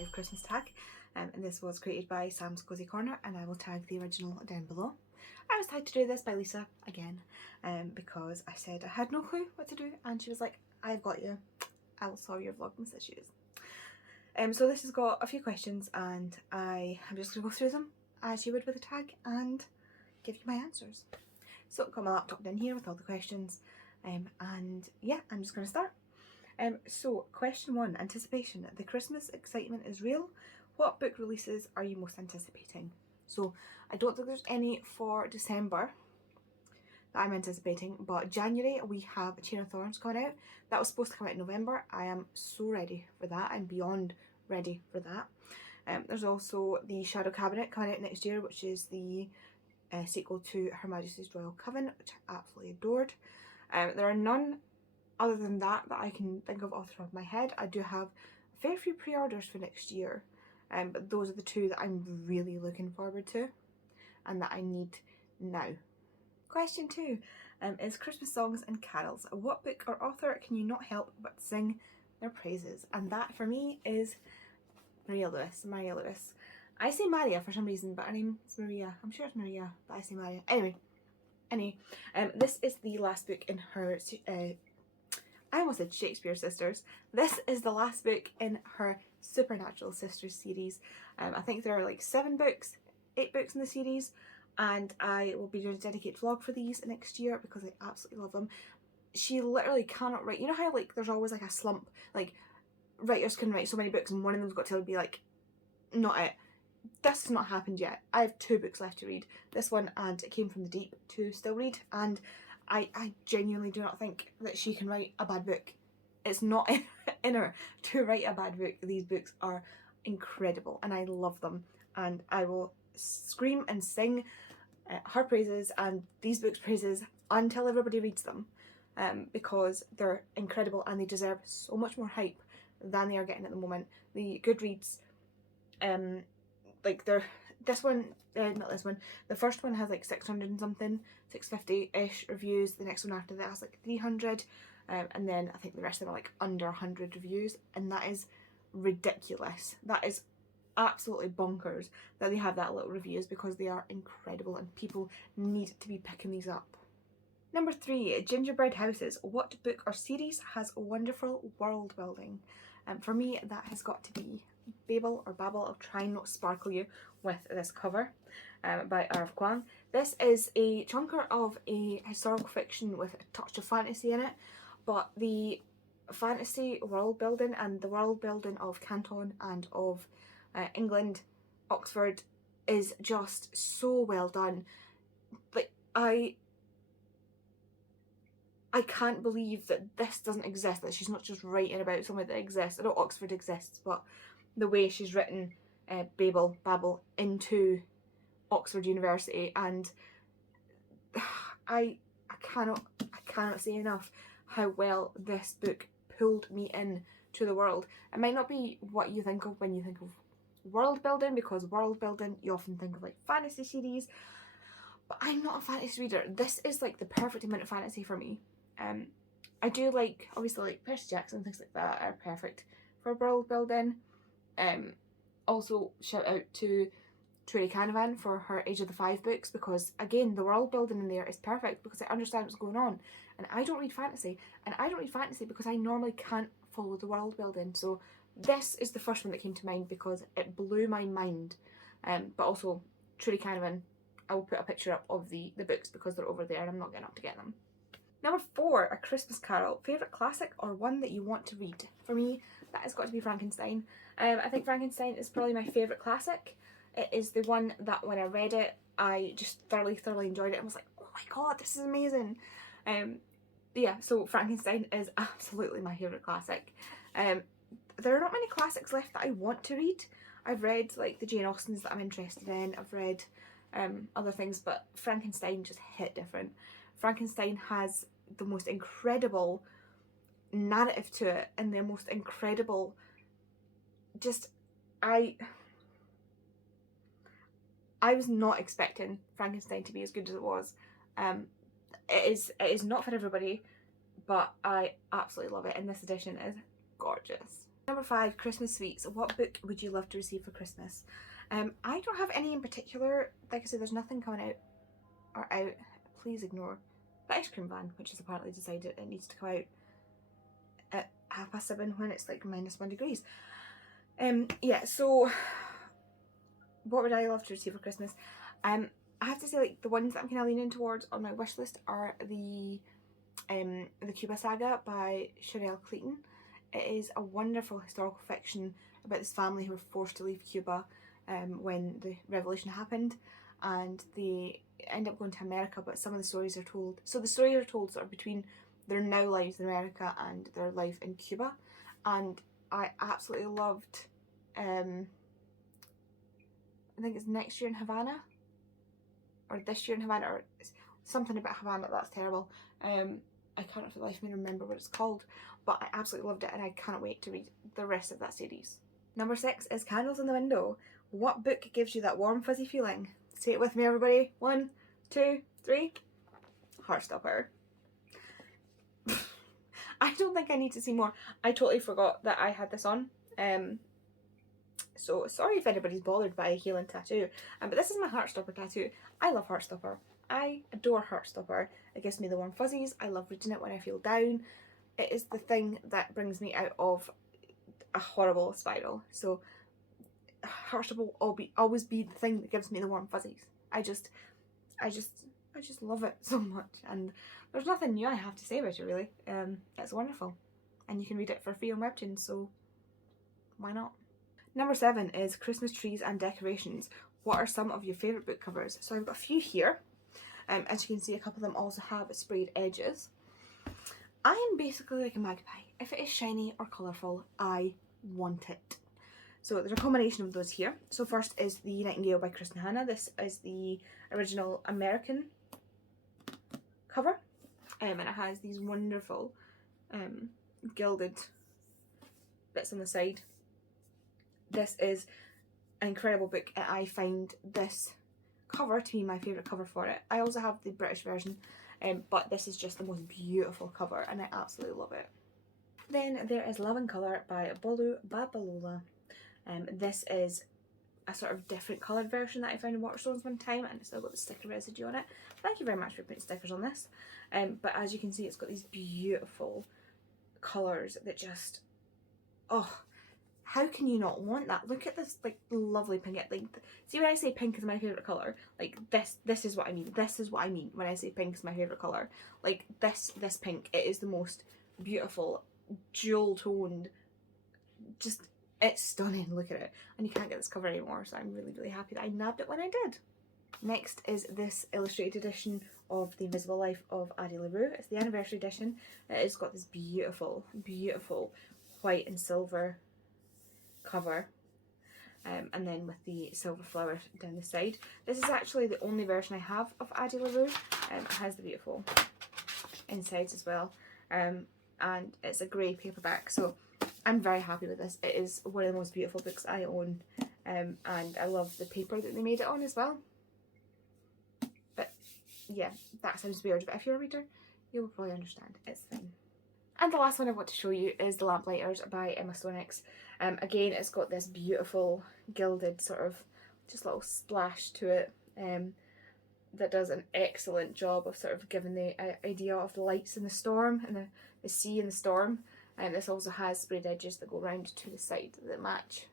5 Christmas tag, and this was created by Sam's Cozy Corner, and I will tag the original down below. I was tagged to do this by Lisa again, because I said I had no clue what to do, and she was like, I've got you, I will solve your Vlogmas issues. So this has got a few questions, and I am just going to go through them as you would with a tag and give you my answers. So I've got my laptop down here with all the questions, and yeah, I'm just going to start. So question 1, anticipation. The Christmas excitement is real. What book releases are you most anticipating? So I don't think there's any for December that I'm anticipating, but January we have A Chain of Thorns coming out. That was supposed to come out in November. I am so ready for that. I'm beyond ready for that. There's also the Shadow Cabinet coming out next year, which is the sequel to Her Majesty's Royal Coven, which I absolutely adored. There are none other than that I can think of off the top of my head. I do have a fair few pre-orders for next year, but those are the two that I'm really looking forward to and that I need now. Question 2 is Christmas songs and carols. What book or author can you not help but sing their praises? And that for me is Maria Lewis. I say Maria for some reason, but her name is Maria. I'm sure it's Maria, but I say Maria. Anyway, this is the last book in her I almost said Shakespeare Sisters. This is the last book in her Supernatural Sisters series. I think there are like 8 books in the series, and I will be doing a dedicated vlog for these next year because I absolutely love them. She literally cannot write. You know how like there's always like a slump, like writers can write so many books and one of them's got to be like not it. This has not happened yet. I have 2 books left to read. This one and It Came From the Deep to still read, and I genuinely do not think that she can write a bad book. It's not in her to write a bad book. These books are incredible and I love them, and I will scream and sing her praises and these books' praises until everybody reads them, because they're incredible and they deserve so much more hype than they are getting at the moment. The Goodreads, like the first one has like 600 and something, 650-ish reviews. The next one after that has like 300, and then I think the rest of them are like under 100 reviews, and that is ridiculous. That is absolutely bonkers that they have that little reviews, because they are incredible and people need to be picking these up. Number 3, gingerbread houses. What book or series has wonderful world building? For me, that has got to be Babel. I'll try and not sparkle you with this cover, by R.F. Kuang. This is a chunker of a historical fiction with a touch of fantasy in it, but the fantasy world building and the world building of Canton and of England, Oxford, is just so well done. Like I can't believe that this doesn't exist, that she's not just writing about something that exists. I know Oxford exists, but the way she's written Babel into Oxford University, and I cannot say enough how well this book pulled me in to the world. It might not be what you think of when you think of world building, because world building you often think of like fantasy series, but I'm not a fantasy reader. This is like the perfect amount of fantasy for me. I do like, obviously, like Percy Jackson and things like that are perfect for world building. Also shout out to Trudy Canavan for her Age of the Five books, because again the world building in there is perfect because I understand what's going on, and I don't read fantasy, because I normally can't follow the world building. So this is the first one that came to mind because it blew my mind. But also Trudy Canavan, I will put a picture up of the books because they're over there and I'm not getting up to get them. Number 4, A Christmas Carol. Favourite classic or one that you want to read? For me, that has got to be Frankenstein. I think Frankenstein is probably my favourite classic. It is the one that when I read it, I just thoroughly enjoyed it and was like, oh my god, this is amazing. Yeah, so Frankenstein is absolutely my favourite classic. There are not many classics left that I want to read. I've read like the Jane Austens that I'm interested in. I've read other things, but Frankenstein just hit different. Frankenstein has the most incredible narrative to it and the most incredible, just I was not expecting Frankenstein to be as good as it was. It is not for everybody, but I absolutely love it, and this edition is gorgeous. Number 5, Christmas sweets. What book would you love to receive for Christmas? I don't have any in particular. Like I said, there's nothing coming out. Please ignore the ice cream van, which has apparently decided it needs to come out at 7:30 when it's like -1 degrees. Yeah, so what would I love to receive for Christmas? I have to say, like, the ones that I'm kind of leaning towards on my wish list are the Cuba Saga by Sherelle Clayton. It is a wonderful historical fiction about this family who were forced to leave Cuba when the revolution happened, and they end up going to America, but some of the stories are told. So the stories are told sort of between their now lives in America and their life in Cuba, and I absolutely loved, I think it's Next Year in Havana, or This Year in Havana, or something about Havana. That's terrible. I can't for the life of me remember what it's called, but I absolutely loved it and I can't wait to read the rest of that series. Number 6 is Candles in the Window. What book gives you that warm fuzzy feeling? Say it with me, everybody. 1, 2, 3. Heartstopper. I don't think I need to see more. I totally forgot that I had this on. So sorry if anybody's bothered by a healing tattoo. But this is my Heartstopper tattoo. I love Heartstopper. I adore Heartstopper. It gives me the warm fuzzies. I love reading it when I feel down. It is the thing that brings me out of a horrible spiral. So Heartstopper will always be the thing that gives me the warm fuzzies. I just love it so much, and there's nothing new I have to say about it really. It's wonderful, and you can read it for free on Webtoons, so why not? Number 7 is Christmas Trees and Decorations. What are some of your favourite book covers? So I've got a few here. As you can see, a couple of them also have sprayed edges. I am basically like a magpie. If it is shiny or colourful, I want it. So there's a combination of those here. So first is The Nightingale by Kristen Hanna. This is the original American cover. And it has these wonderful gilded bits on the side. This is an incredible book, and I find this cover to be my favourite cover for it. I also have the British version, but this is just the most beautiful cover and I absolutely love it. Then there is Love and Colour by Bolu Babalola. This is a sort of different coloured version that I found in Waterstones one time, and it's still got the sticker residue on it. Thank you very much for putting stickers on this. But as you can see, it's got these beautiful colours that just, oh, how can you not want that? Look at this like lovely pink. Like, see when I say pink is my favourite colour, like this is what I mean. This is what I mean when I say pink is my favourite colour. Like this pink, it is the most beautiful, jewel toned, just, it's stunning. Look at it. And you can't get this cover anymore, so I'm really, really happy that I nabbed it when I did. Next is this illustrated edition of The Invisible Life of Addie LaRue. It's the anniversary edition. It's got this beautiful, beautiful white and silver cover, and then with the silver flower down the side. This is actually the only version I have of Addie LaRue. It has the beautiful insides as well, and it's a grey paperback, so I'm very happy with this. It is one of the most beautiful books I own, and I love the paper that they made it on as well. But yeah, that sounds weird, but if you're a reader, you will probably understand. It's fine. And the last one I want to show you is The Lamplighters by Emma Stonex. Again, it's got this beautiful gilded sort of just little splash to it, that does an excellent job of sort of giving the idea of the lights in the storm and the sea in the storm. And this also has sprayed edges that go round to the side that match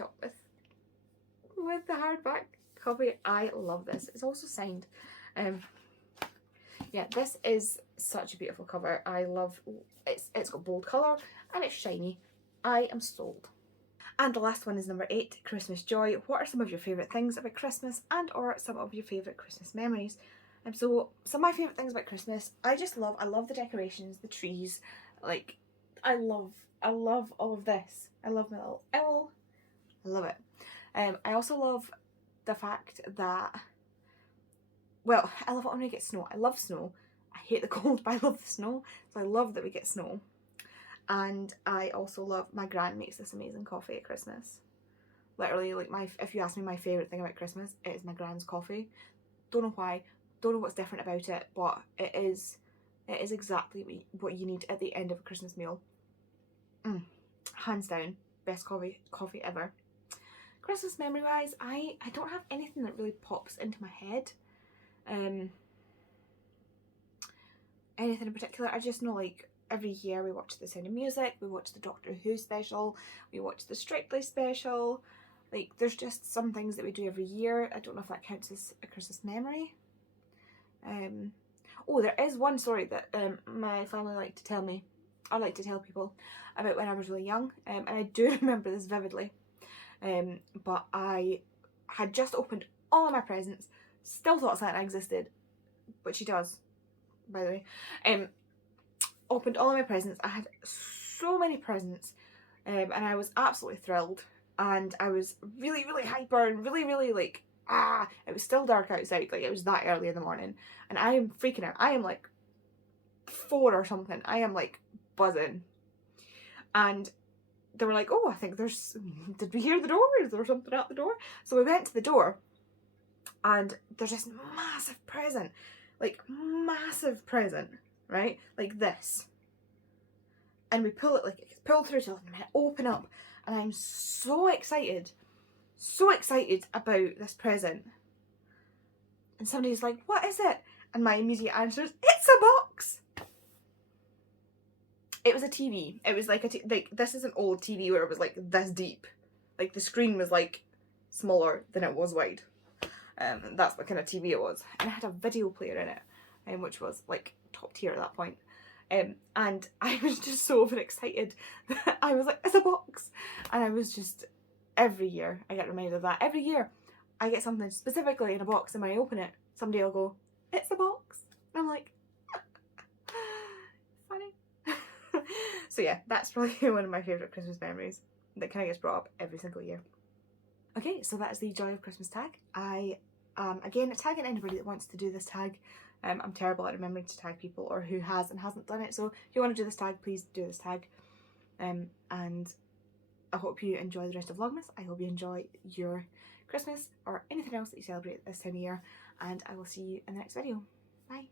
up with the hardback copy. I love this. It's also signed. Yeah, this is such a beautiful cover. I love it's got bold colour and it's shiny. I am sold. And the last one is number 8, Christmas Joy. What are some of your favourite things about Christmas, and or some of your favourite Christmas memories? So some of my favourite things about Christmas, I love the decorations, the trees, like I love all of this. I love my little owl. I love it. I also love the fact that, well, I love it when we get snow. I love snow. I hate the cold, but I love the snow. So I love that we get snow. And I also love, my gran makes this amazing coffee at Christmas. Literally, like, if you ask me my favourite thing about Christmas, it is my gran's coffee. Don't know why, don't know what's different about it, but it is exactly what you need at the end of a Christmas meal. hands down, best coffee ever. Christmas memory wise, I don't have anything that really pops into my head. Anything in particular. I just know, like, every year we watch The Sound of Music, we watch the Doctor Who special, we watch the Strictly special. Like, there's just some things that we do every year. I don't know if that counts as a Christmas memory. Oh, there is one story that my family like to tell me. I like to tell people about when I was really young, and I do remember this vividly. But I had just opened all of my presents, still thought Santa existed, but she does, by the way. Opened all of my presents. I had so many presents, and I was absolutely thrilled. And I was really, really hyper and really, really like, it was still dark outside, like it was that early in the morning. And I am freaking out. I am like 4 or something. I am like buzzing. And they were like, oh, I think there's, did we hear the door? Is there something at the door? So we went to the door and there's this massive present, like massive present, right? Like this. And we pull it, like it's pulled through to and open up. And I'm so excited about this present. And somebody's like, what is it? And my immediate answer is, it's a box! It was a TV. It was like like, this is an old TV where it was like this deep. Like the screen was like smaller than it was wide. That's what kind of TV it was. And it had a video player in it, which was like top tier at that point. And I was just so overexcited that I was like, it's a box. And I was just, every year I get reminded of that. Every year I get something specifically in a box, and when I open it, somebody will go, it's a box. And I'm like, funny. So yeah, that's probably one of my favourite Christmas memories that kind of gets brought up every single year. Okay, so that is the Joy of Christmas tag. I again, tagging anybody that wants to do this tag. I'm terrible at remembering to tag people or who has and hasn't done it, so if you want to do this tag, please do this tag. And I hope you enjoy the rest of Vlogmas. I hope you enjoy your Christmas or anything else that you celebrate this time of year, and I will see you in the next video. Bye!